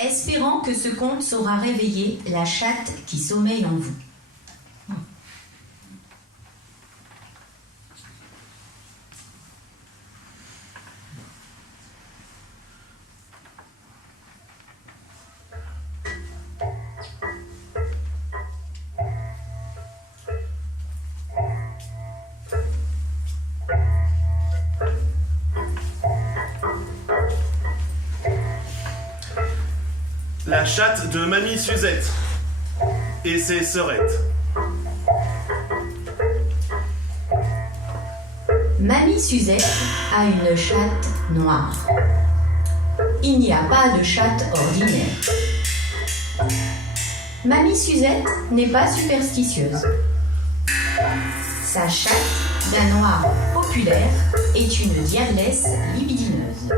espérant que ce conte saura réveiller la chatte qui sommeille en vous. La chatte de Mamie Suzette et ses sœurettes. Mamie Suzette a une chatte noire. Il n'y a pas de chatte ordinaire. Mamie Suzette n'est pas superstitieuse. Sa chatte, d'un noir populaire, est une diablesse libidineuse.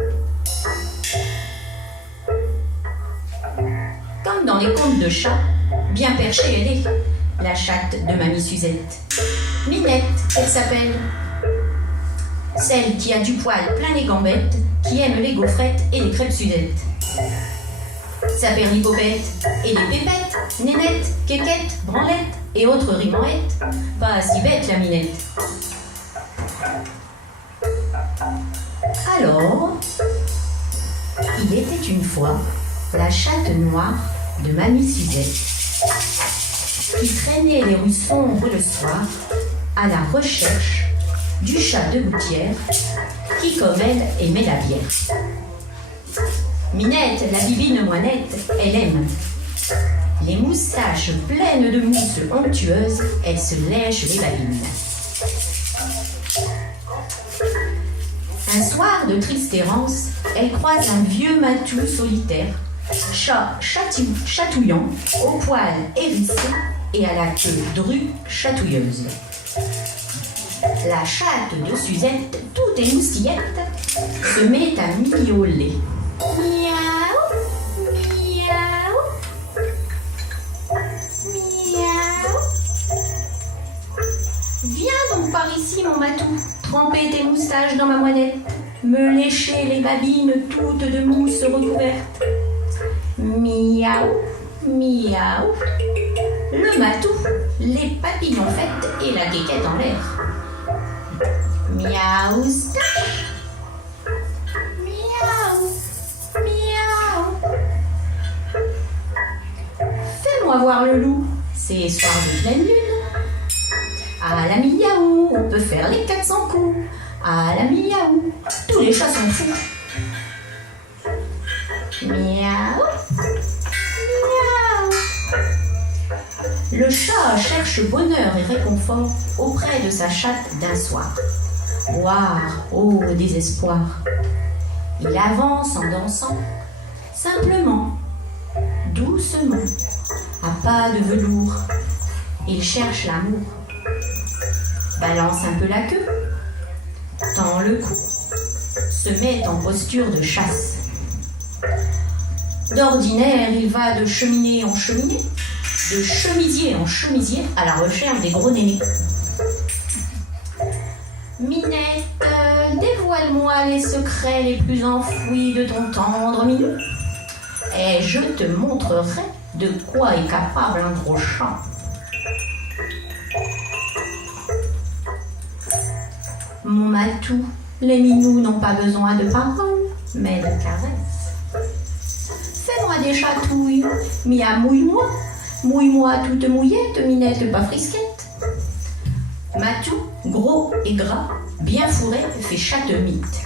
Comme dans les contes de chats, bien perchée elle est, la chatte de Mamie Suzette. Minette, elle s'appelle. Celle qui a du poil plein les gambettes, qui aime les gaufrettes et les crêpes Suzette. Sa perlipopette et les pépettes, nénettes, quéquettes, branlettes et autres rimerettes. Pas si bête la Minette. Alors, il était une fois la chatte noire de Mamie Suzette, qui traînait les rues sombres le soir à la recherche du chat de gouttière qui, comme elle, aimait la bière. Minette, la bibine moinette, elle aime. Les moustaches pleines de mousse onctueuse, elle se lèche les babines. Un soir de triste errance, elle croise un vieux matou solitaire, chat chatouillant, au poil hérissé et à la queue drue chatouilleuse. La chatte de Suzette, toute émoustillette, se met à miauler. Miaou, miaou, miaou. Viens donc par ici, mon matou, tremper tes moustaches dans ma moinette, me lécher les babines toutes de mousse recouverte. Miaou, miaou. Le matou, les papillons faites et la quéquette en l'air. Miaou, stache. Miaou, miaou. Fais-moi voir le loup, c'est soir de pleine lune. À la miaou, on peut faire les 400 coups. À la miaou, tous les chats sont fous. Miaou, miaou. Le chat cherche bonheur et réconfort auprès de sa chatte d'un soir. Voire, ô désespoir, il avance en dansant, simplement, doucement, à pas de velours. Il cherche l'amour, balance un peu la queue, tend le cou, se met en posture de chasse. D'ordinaire, il va de cheminée en cheminée, de chemisier en chemisier, à la recherche des gros nénés. Minette, dévoile-moi les secrets les plus enfouis de ton tendre minou, et je te montrerai de quoi est capable un gros chat. Mon matou, les minous n'ont pas besoin de paroles, mais de caresses. Fais-moi des chatouilles, mia mouille-moi, mouille-moi toute mouillette, Minette pas frisquette. Matou, gros et gras, bien fourré, fait chatte-mythe.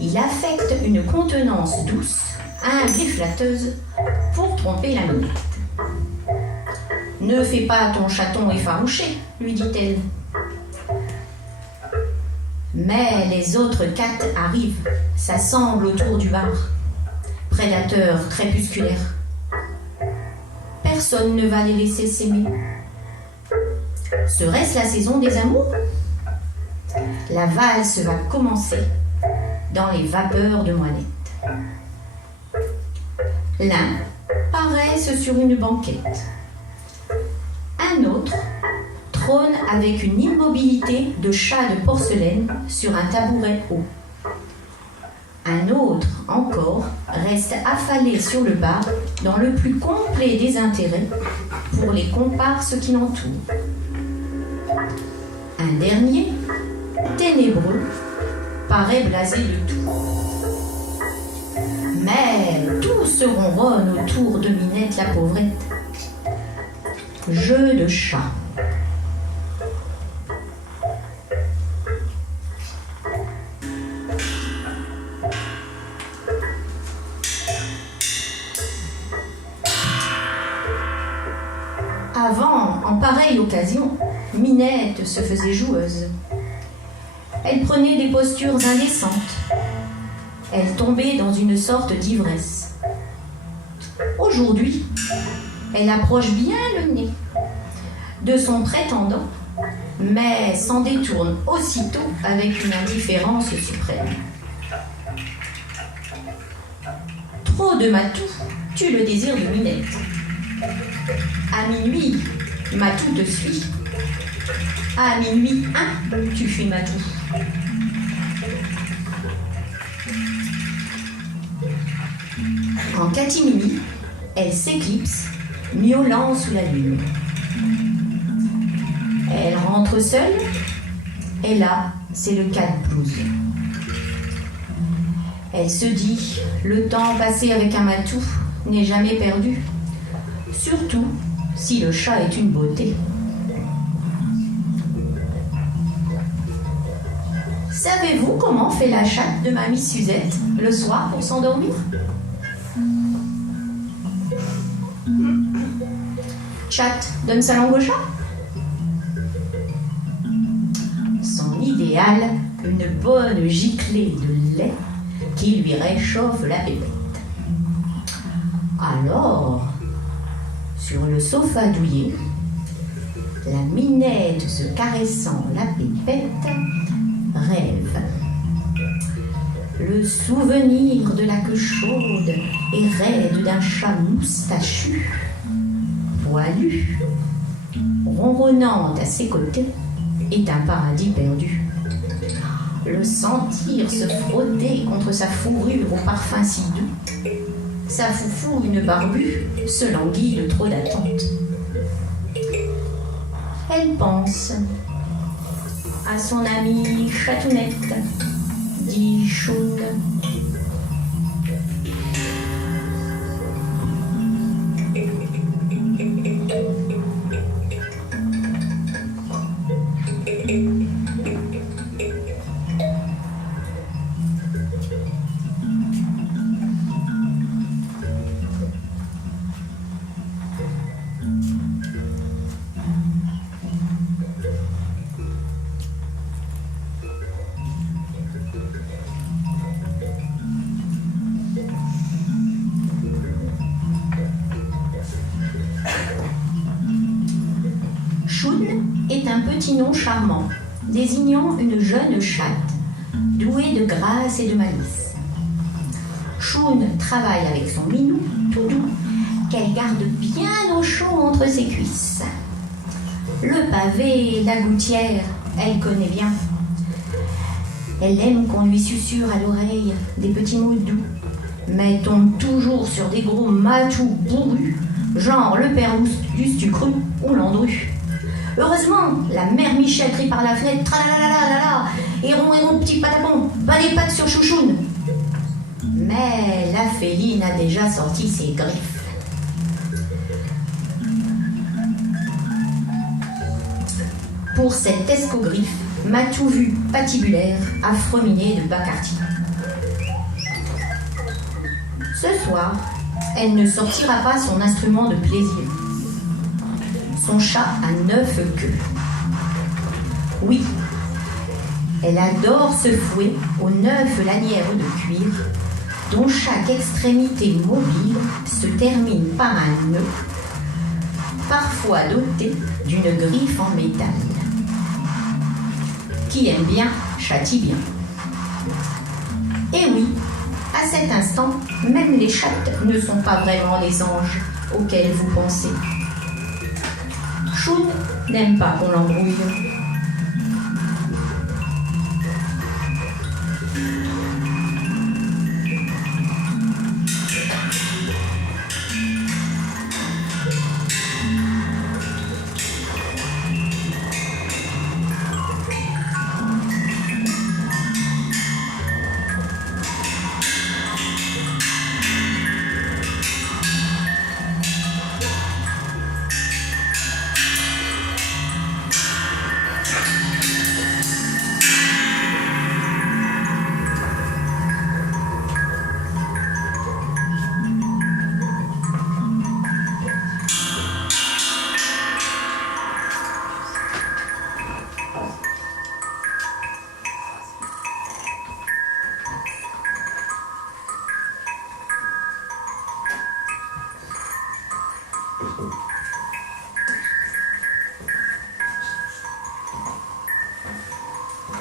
Il affecte une contenance douce, humble et flatteuse, pour tromper la minette. Ne fais pas ton chaton effarouché, lui dit-elle. Mais les autres cattes arrivent, s'assemblent autour du bar. Prédateurs crépusculaires. Personne ne va les laisser s'aimer. Serait-ce la saison des amours? La valse va commencer dans les vapeurs de moinette. L'un paraisse sur une banquette. Un autre trône avec une immobilité de chat de porcelaine sur un tabouret haut. Un autre encore reste affalé sur le bar dans le plus complet désintérêt pour les comparses qui l'entourent. Un dernier, ténébreux, paraît blasé de tout. Mais tout se ronronne autour de Minette la pauvrette. Jeu de chat. Avant, en pareille occasion, Minette se faisait joueuse. Elle prenait des postures indécentes. Elle tombait dans une sorte d'ivresse. Aujourd'hui, elle approche bien le nez de son prétendant, mais s'en détourne aussitôt avec une indifférence suprême. Trop de matou tue le désir de Minette. À minuit, Matou te suit. À minuit 1, tu fuis Matou. En catimini, elle s'éclipse, miaulant sous la lune. Elle rentre seule, et là, c'est le cas de blouse. Elle se dit, le temps passé avec un matou n'est jamais perdu, surtout si le chat est une beauté. Savez-vous comment fait la chatte de mamie Suzette le soir pour s'endormir? Chatte donne sa langue au chat. Son idéal, une bonne giclée de lait qui lui réchauffe la bébête. Alors, sur le sofa douillet, la Minette se caressant la pépette rêve. Le souvenir de la queue chaude et raide d'un chat moustachu, poilu, ronronnant à ses côtés, est un paradis perdu. Le sentir se frotter contre sa fourrure au parfum si doux, sa foufou, une barbue, se languit de trop d'attente. Elle pense à son amie Chatounette, dit Choune. Un petit nom charmant, désignant une jeune chatte, douée de grâce et de malice. Choune travaille avec son minou, tout doux, qu'elle garde bien au chaud entre ses cuisses. Le pavé, la gouttière, elle connaît bien. Elle aime qu'on lui susurre à l'oreille des petits mots doux, mais tombe toujours sur des gros matous bourrus, genre le père du cru ou l'andru. Heureusement, la mère Michel crie par la fenêtre, tralalalala, héron, petit patapon, bas les pattes sur Chouchoune. Mais la féline a déjà sorti ses griffes. Pour cette escogriffe, Matou vu patibulaire, affreminé de Bacarty. Ce soir, elle ne sortira pas son instrument de plaisir. Son chat a 9 queues. Oui, elle adore se fouer aux 9 lanières de cuir, dont chaque extrémité mobile se termine par un nœud, parfois doté d'une griffe en métal. Qui aime bien, châtie bien. Et oui, à cet instant, même les chattes ne sont pas vraiment les anges auxquels vous pensez. Choune n'aime pas qu'on l'embrouille.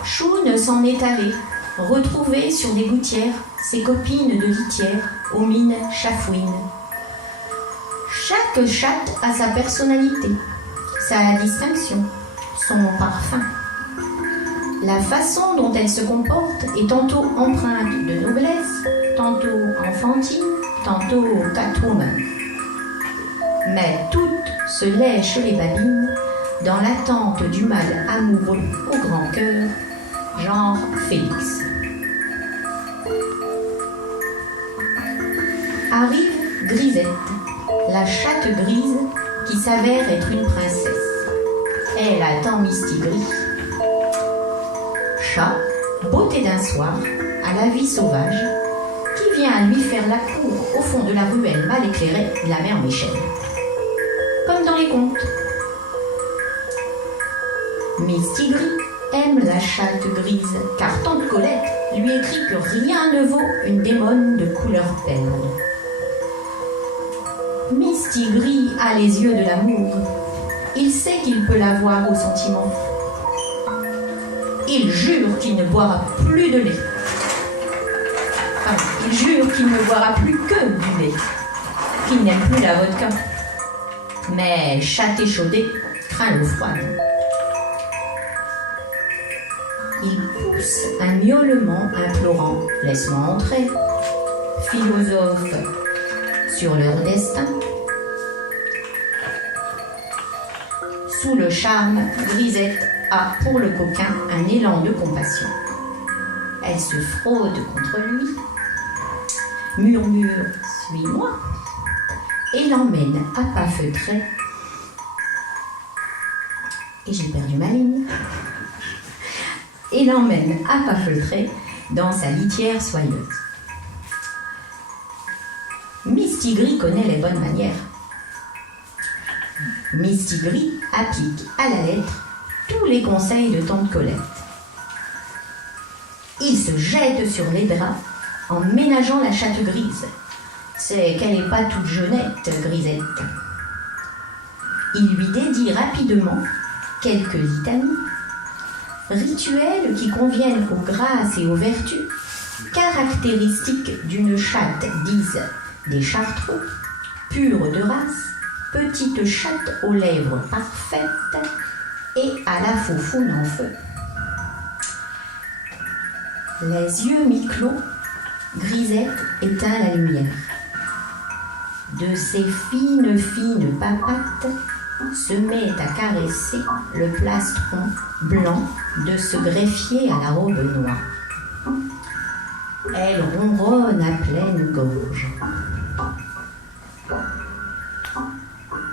Choune s'en est allée, retrouver sur des gouttières ses copines de litière aux mines chafouines. Chaque chatte a sa personnalité, sa distinction, son parfum. La façon dont elle se comporte est tantôt empreinte de noblesse, tantôt enfantine, tantôt Catwoman. Mais toutes se lèchent les babines dans l'attente du mâle amoureux au grand cœur, genre Félix. Arrive Grisette, la chatte grise qui s'avère être une princesse. Elle attend Mistigris. Chat, beauté d'un soir, à la vie sauvage, qui vient lui faire la cour au fond de la ruelle mal éclairée de la mère Michel. Comme dans les contes. Mistigris aime la chatte grise, car tante Colette lui écrit que rien ne vaut une démone de couleur perle. Mistigris a les yeux de l'amour. Il sait qu'il peut l'avoir au sentiment. Il jure qu'il ne boira plus de lait. Enfin, il jure qu'il ne boira plus que du lait. Qu'il n'aime plus la vodka. Mais chat échaudé craint l'eau froide. Il pousse un miaulement implorant. Laisse-moi entrer. Philosophe sur leur destin. Sous le charme, Grisette a pour le coquin un élan de compassion. Elle se fraude contre lui, murmure « Suis-moi » et l'emmène à pas feutrés. Et j'ai perdu ma ligne. Et l'emmène à pas feutrés dans sa litière soyeuse. Mistigris connaît les bonnes manières. Mistigris applique à la lettre tous les conseils de tante Colette. Il se jette sur les draps en ménageant la chatte grise. C'est qu'elle n'est pas toute jeunette, Grisette. Il lui dédie rapidement quelques litanies, rituels qui conviennent aux grâces et aux vertus, caractéristiques d'une chatte, disent des chartreux, pure de race, petite chatte aux lèvres parfaites et à la faufoune en feu. Les yeux mi-clos, Grisette éteint la lumière. De ses fines papates se met à caresser le plastron blanc de ce greffier à la robe noire. Elle ronronne à pleine gorge.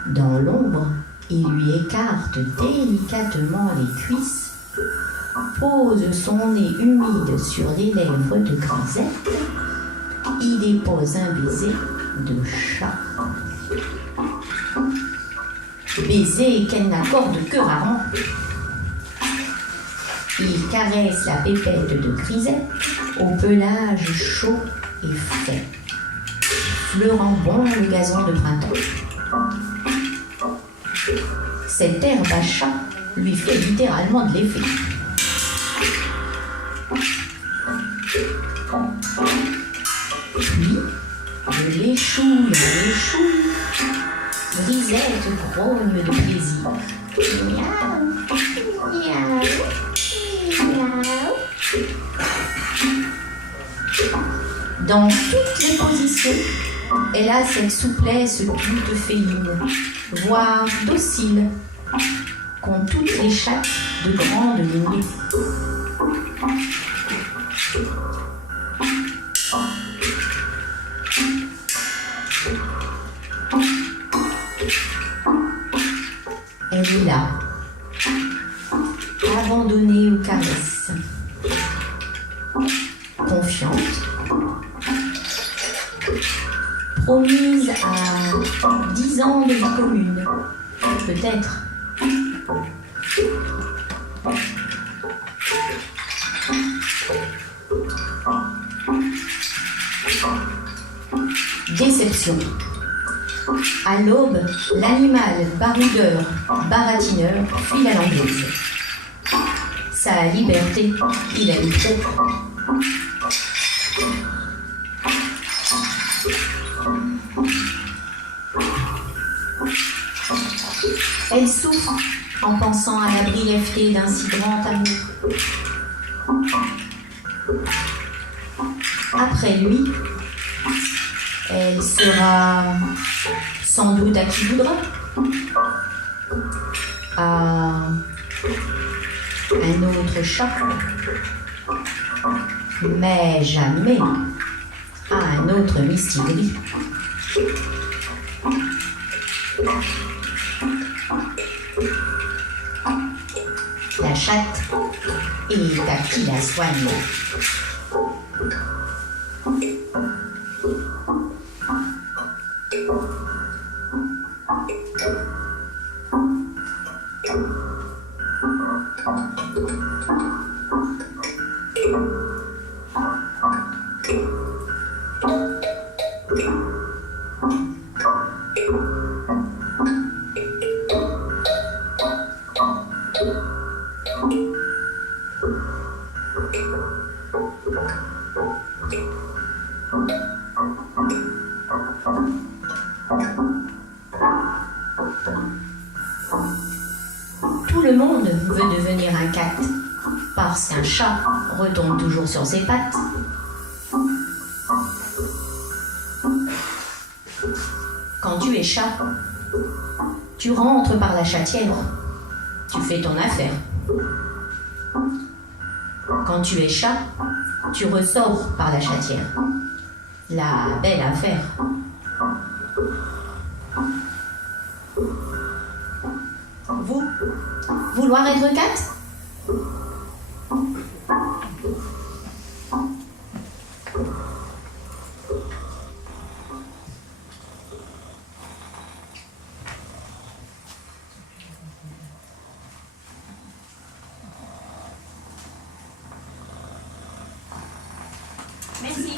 Dans l'ombre, il lui écarte délicatement les cuisses, pose son nez humide sur les lèvres de Grisette, y dépose un baiser de chat. Baiser qu'elle n'accorde que rarement. Il caresse la pépette de Grisette au pelage chaud et frais, fleurant bon le gazon de printemps. Cette herbe à chat lui fait littéralement de l'effet. Puis, de l'échouille à l'échouille, Grisette grogne de plaisir. Miaou, miaou, miaou. Dans toutes les positions, elle a cette souplesse toute féline, voire docile, qu'ont toutes les chattes de grande lignée. Elle est là, abandonnée aux caresses, confiante, promise à 10 ans de vie commune, peut-être. Déception. À l'aube, l'animal baroudeur, baratineur, fuit la langueuse. Sa liberté, il aime trop. Elle souffre en pensant à la brièveté d'un si grand amour. Après lui, elle sera sans doute à qui voudra, à un autre chat, mais jamais à un autre mistigris. La chatte est à qui la soigne. Tout le monde veut devenir un cat, parce qu'un chat retombe toujours sur ses pattes. Quand tu es chat, tu rentres par la chatière, tu fais ton affaire. Quand tu es chat, tu ressors par la chatière. La belle affaire. Vous, vouloir être cat ? Merci.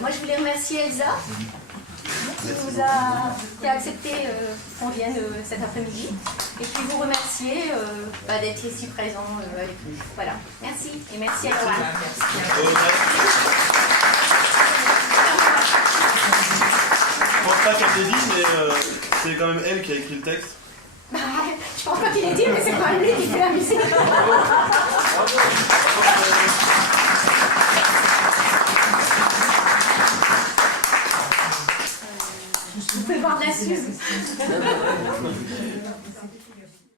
Moi, je voulais remercier Elsa qui a accepté qu'on vienne cet après-midi. Et puis vous remercier d'être ici présent avec nous. Voilà. Merci. Et merci à Laura. Je pense pas qu'elle l'ait dit, mais c'est quand même elle qui a écrit le texte. Bah, je pense pas qu'il ait dit, mais c'est quand même lui qui fait la musique. Vous pouvez voir la Suze.